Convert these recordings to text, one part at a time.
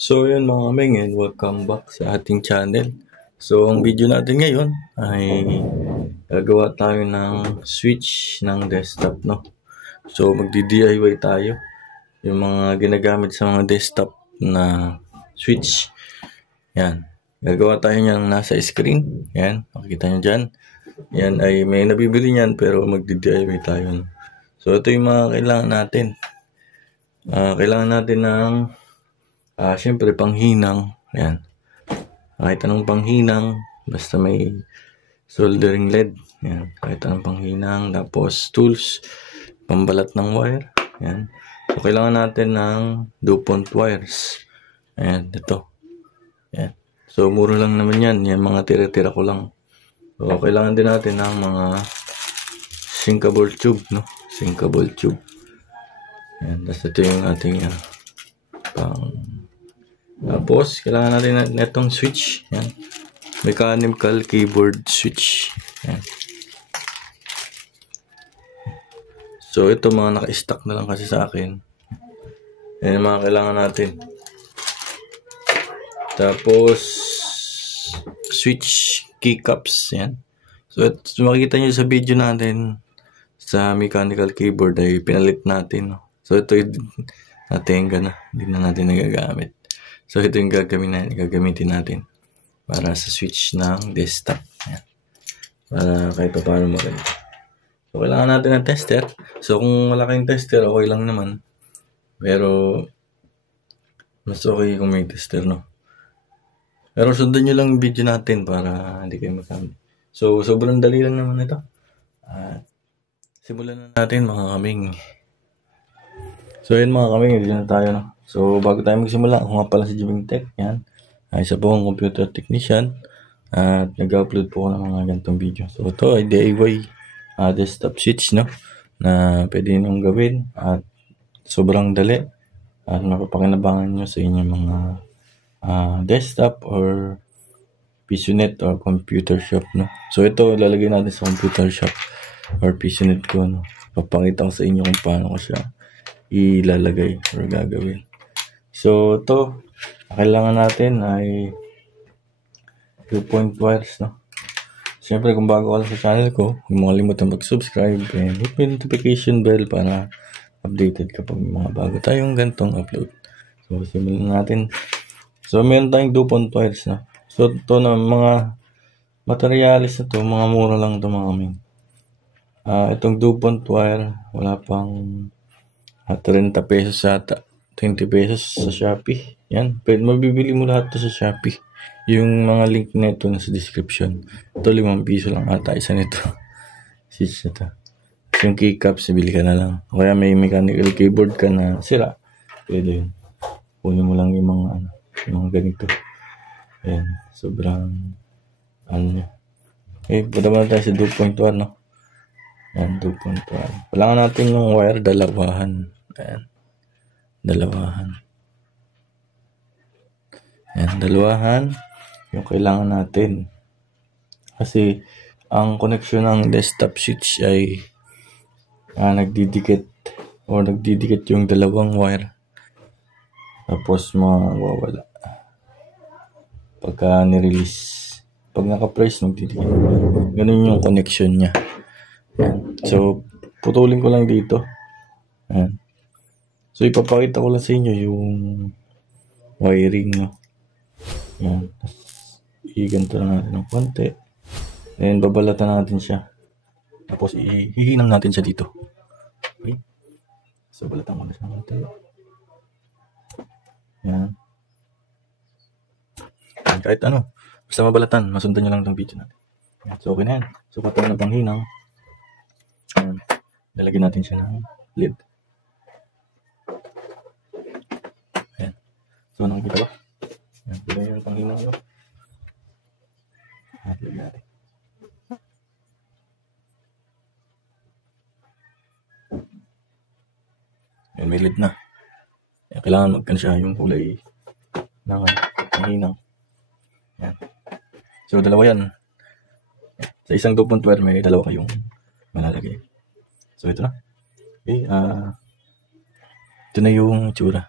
So yun mga kaming, and welcome back sa ating channel. So ang video natin ngayon ay gagawa tayo ng switch ng desktop, no? So magdi-DIY tayo yung mga ginagamit sa mga desktop na switch. Yan, gagawa tayo niyang nasa screen. Yan, makikita nyo dyan. Yan ay may nabibili niyan pero magdi-DIY tayo, no? So ito yung mga kailangan natin. Kailangan natin ng syempre panghinang. Yan, kahit anong panghinang, basta may soldering lead. Yan, kahit anong panghinang. Tapos tools, pambalat ng wire. Yan, so kailangan natin ng DuPont wires. Ayan, ito. Yan, so mura lang naman yan. Yan, mga tira-tira ko lang. So kailangan din natin ng mga sinkable tube, no? Sinkable tube. Yan, tapos ito yung ating tapos kailangan natin itong switch. Yan, mechanical keyboard switch. Yan. So ito mga naka-stack na lang kasi sa akin. Yan yung mga kailangan natin. Tapos switch keycaps. Yan, so makikita nyo sa video natin sa mechanical keyboard ay pinalit natin, no? So ito natenga na, hindi na natin nagagamit. So ito yung gagamitin natin para sa switch ng desktop. Yan, para kahit pa paano maganda. So kailangan natin ng tester. So kung wala kayong tester, okay lang naman. Pero mas okay kung may tester, no? Pero sundan nyo lang yung video natin para hindi kayo makamali. So sobrang dali lang naman ito. Simulan na natin mga kaming. So yun mga kaming, hindi na tayo, no? So bago tayo magsimula, ako nga pala si Jiming Tech. Yan, ay isa po akong computer technician at nag-upload po ako ng mga ganitong video. So ito ay DIY desktop switch, no, na pwede nyo gawin at sobrang dali at mapapakinabangan nyo sa inyong mga desktop or PCnet or computer shop, no. So ito lalagay natin sa computer shop or PCnet ko, no. Papakita ko sa inyo kung paano ko siya ilalagay or gagawin. So ito kailangan natin ay 2-point wires, no. Siyempre kung bago ka lang sa channel ko, huwag mo kalimutan mag-subscribe and hit yung notification bell para updated kapag mga bago tayong gantong upload. So simulan natin. So meron tayong 2-point wires, no. So ito na mga materialis na to, mga mura lang ito mga kaming. Itong 2-point wire wala pang 30 pesos yata, 20 pesos sa Shopee. Yan, pwede mabibili mo lahat to sa Shopee. Yung mga link na ito nasa description. Ito 5 piso lang ata isa nito. Switch na to. Yung keycaps bili ka na lang. O kaya may mechanical keyboard ka na sira, pwede yun. Kunin mo lang yung mga ganito. Ayan, sobrang niya. Okay, punta muna tayo sa 2.1, no. Ayan, 2.1. Kailangan natin yung wire dalawahan. Ayan, dalawahan. Ayan, dalawahan yung kailangan natin. Kasi ang connection ng desktop switch ay nagdidikit yung dalawang wire. Tapos mawawala pagka nirelease. Pag naka-press, magdidikit. Ganun yung connection niya. Ayan. So putulin ko lang dito. Ayan. So ipapakita ko lang sa inyo yung wiring, no. Ayan. Iganto na natin ng konti. Then babalatan natin siya. Tapos ihinang natin siya dito. Okay. So balatan ko na siya ng konti. Ayan. Kahit ano, basta mabalatan, masundan nyo lang itong video natin. Ayan. So okay na yan. So patay na panghinang. Ayan. Lalagyan natin siya ng lid. Ayan. So nakikita ba? Ayan. Pila yung panghinang nyo. Lagyan natin. Ayan, may lid na. Ayan, kailangan magkan siya yung kulay ng panghinang. Ayan. So dalawa yan. Sa isang 2-point wire may dalawa kayong malalagay. So ito na. Okay, ito na yung tsura.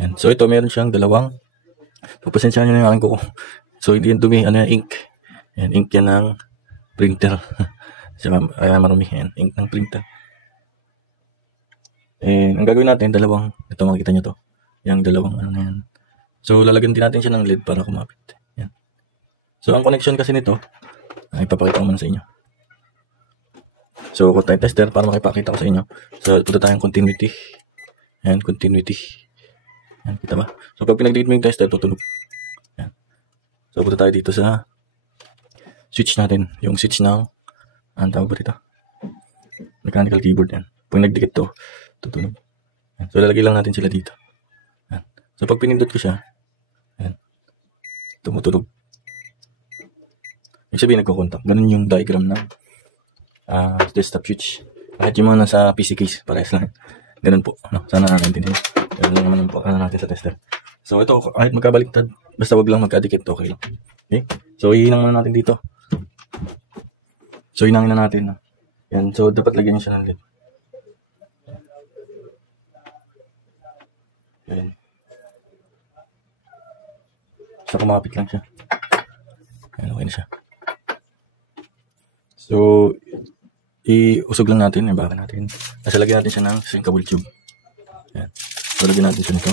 Yan. So ito, meron siyang dalawang. Pagpasensyahan nyo na yung aking kuko. So hindi yan dumi, ano yan, ink. Yan, ink yan ng printer. Kaya marumi yan, ink ng printer. And ang gagawin natin, dalawang, ito makikita nyo to. Yung dalawang ano na yan. So lalagyan din natin siya ng LED para kumapit. Yan. So ang connection kasi nito, ay papakita ko muna sa inyo. So contact tester para makipakita ko sa inyo. So punta tayong continuity. Yan, continuity. Yan, kita ba? So pag pinag-delete mo yung tester, tutunog. Yan. So punta tayo dito sa switch natin. Yung switch ng, ang tawag ba dito? Mechanical keyboard yan. Pag nagdikit to, tutunog. Yan. So lalagay lang natin sila dito. Yan. So pag pinindot ko siya, yan, tumutunog. Ibig sabihin nagkukontak. Ganun yung diagram ng desktop switch. Kahit yung mga nasa PC case, parehas lang. Ganun po. No? Sana naintindihan. Ganun lang naman yung natin sa tester. So ito, kahit magkabaliktad, basta wag lang magkadikit, okay lang. Okay? So ihinang muna natin dito. So hinangin na natin. Yan. So dapat lagyan niyo siya ng LED. Yan. So kumapit lang siya. Yan, okay na siya. So iusog lang natin, ibaba natin. Kasi lagyan natin siya ng shrinkable tube. Yan. So lagyan natin siya nito.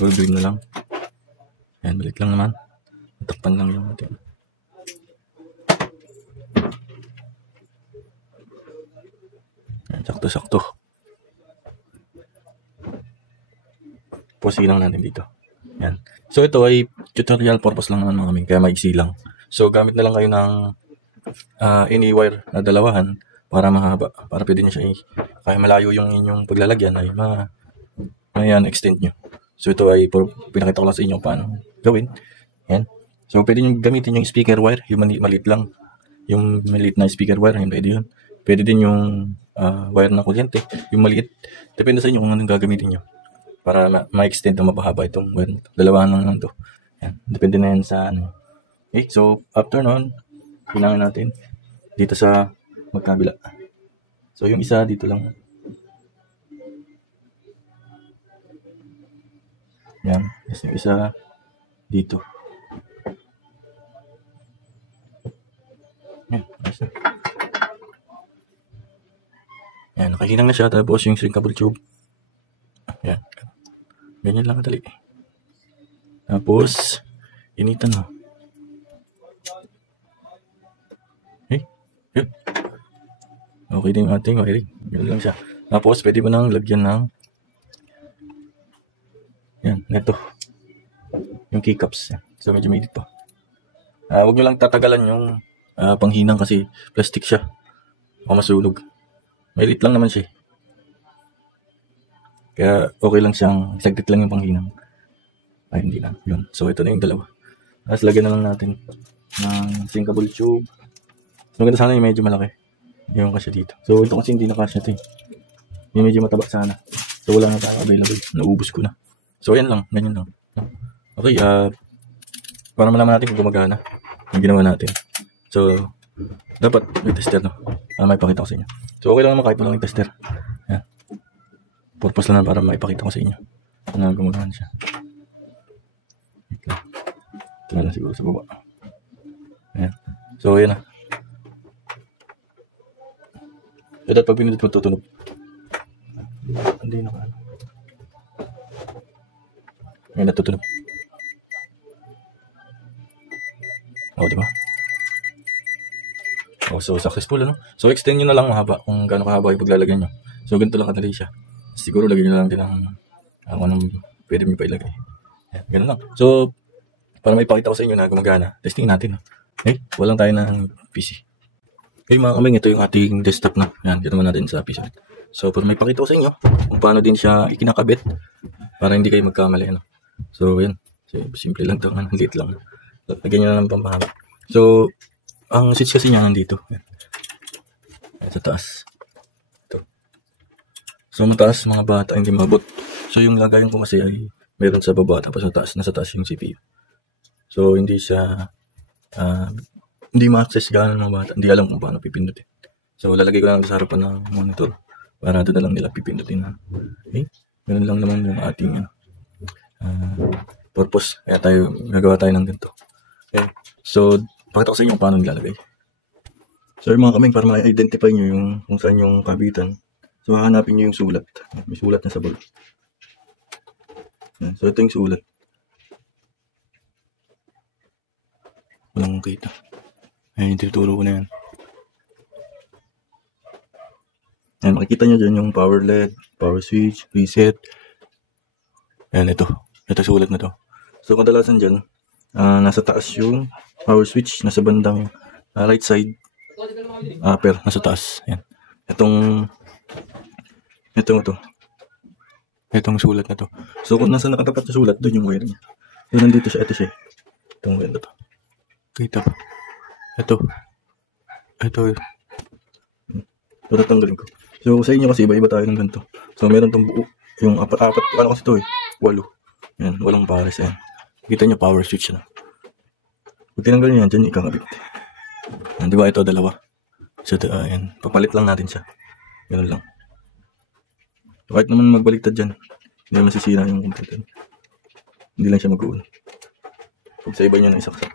Green na lang. Yan, balik lang naman. Takpan lang yung natin. Yan, sakto-sakto. Pusin lang natin dito. Yan. So ito ay tutorial purpose lang naman mga kaming, kaya maiksi lang. So gamit na lang kayo ng any wire na dalawahan para mahaba, para pwede nyo siya kaya malayo yung inyong paglalagyan ay mayan extend nyo. So ito ay pinakita ko lang sa inyo paano gawin. Yan. So pwede nyo gamitin yung speaker wire, yung maliit lang, yung maliit na speaker wire, yung pwede yun. Pwede din yung wire na kuryente, yung maliit. Depende sa inyo kung anong gagamitin nyo para ma-extend na mapahaba itong wire. Dalawahan lang to. Yan. Depende na yan sa ano. Okay, so after nun, hinangin natin dito sa magkabila. So yung isa dito lang. Yan. Tapos yung isa dito. Yan. Yan. Nakahinang na siya. Tapos yung shrinkable tube. Yan. Ganyan lang kadali. Tapos initan mo. Yun. Okay din yung ating wiring. Yun lang siya. Tapos, pwede mo nang lagyan ng yan, neto. Yung keycaps. So, medyo mainit pa. Huwag nyo lang tatagalan yung panghinang kasi plastic siya. O masunog. Maliit lang naman siya. Kaya, okay lang siyang saglit lang yung panghinang. Ay, hindi lang. Yun. So, ito na yung dalawa. Tapos, lagyan na lang natin ng shrinkable tube. Maganda sana yung medyo malaki. Yung kasya dito. So ito kasi hindi na kasya ito eh. Yung medyo mataba sana. So wala na tayo available. Naubos ko na. So yan lang. Ganyan lang. Okay. Para malaman natin kung gumagana yung ginawa natin. So dapat may tester no. Para maipakita ko sa inyo. So okay lang naman kahit walang yung tester. Yan. Purpose lang para maipakita ko sa inyo na gumagana siya. Ito na lang siguro sa baba. Yan. So yan na. Ito pag pinindot mo tutunog. Hindi na ka. Ngayon natutunog. Diba? So successful ano? So extend nyo na lang mahaba kung gaano kahaba yung paglalagay nyo. So ganito lang kadali siya. Siguro lagyan nyo lang din ang anong pwede nyo pa ilagay. Yan, ganun lang. So para may pakita ko sa inyo na gumagana, testing natin. Okay? Walang tayo ng PC. Okay mga kaming, ito yung ating desktop na. Yan, kita naman natin sa PC. So, para may pakita ko sa inyo kung paano din siya ikinakabit para hindi kayo magkamali. Ano? So, yan. So, simple lang ito. Liit lang. Lagyan nyo na lang pampahaba. So, ang switch kasi niya nandito. Yan. Sa taas. Ito. So, mataas mga bata hindi mabot. So, yung lagayan ko kasi ay meron sa baba tapos sa taas. Nasa taas yung CPU. So, hindi siya hindi ma-access gano'n ng mga bata. Hindi alam kung paano pipindutin. So, lalagay ko lang sa harapan ng monitor para doon na lang nila pipindutin. Okay? Ganun lang naman yung ating purpose. Kaya gagawa tayo ng ganito. Okay. So, pakita ko sa inyo paano nilalagay. So, mga kaming, para ma-identify nyo yung kung saan yung kabitan. So, hahanapin nyo yung sulat. May sulat na sa ball. So, ito yung sulat. Walang kita. Ayan, tinuturo ko na yan. Ayan, makikita nyo dyan yung power LED, power switch, reset. Ayan, ito sulat na to. So, kadalasan dyan, nasa taas yung power switch, nasa bandang right side, upper, nasa taas. Ayan. Itong sulat na to. So, kung nasa nakatapat na sulat, doon yung wire niya. So, nandito siya, ito siya. Itong wire na to. Kita pa. Ito. So, tatanggalin ko. So, sa inyo kasi, iba-iba tayo ng ganito. So, meron tong buo. Yung apat, ano kasi ito 8. Yan, 8 pares yan. Kita nyo, power switch na. Pag tinanggal nyo yan, dyan ikakabit. Yan, diba ito, 2. So, yan, papalit lang natin siya. Ganun lang. So, kahit naman magbaliktad dyan, hindi naman masisira yung computer. Hindi lang siya mag-uul. Pag sa iba nyo na isaksak.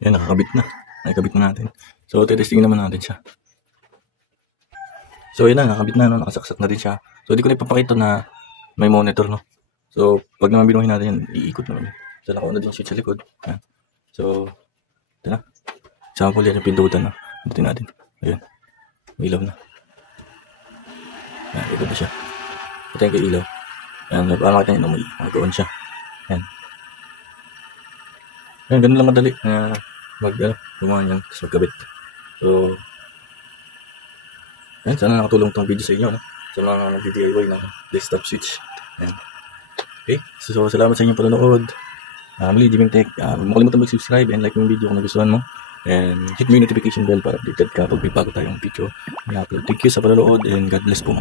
Yan, nakakabit na. Nakakabit na natin. So, testingin naman natin siya. So, yun na, nakakabit na, no? Nakasaksak na rin siya. So, di ko na ipapakita na may monitor, no? So, pag naman binuhin natin yan, iikot naman. So, nakauna din switch sa likod. Yan. So, ito na. Example yan, yung pindutan na. Pindutin natin. Ayan. May ilaw na. Yan, ikot na siya. Ito yung kay ilaw. Yan, makita nyo na may mag-on siya. Yan. Yan, ganun lang madali. Gumawa yan, tapos magkabit. So, yan, sana nakatulong itong video sa inyo, no? Sa mga nag-DIY ng desktop switch. Yan. Okay, so salamat sa inyong panonood. Muli, Jiming Tech. Huwag mo kalimutan mag-subscribe and like yung video kung nagustuhan mo. And hit mo yung notification bell para updated ka pag may bago tayong video i-upload. Thank you sa panonood and God bless po.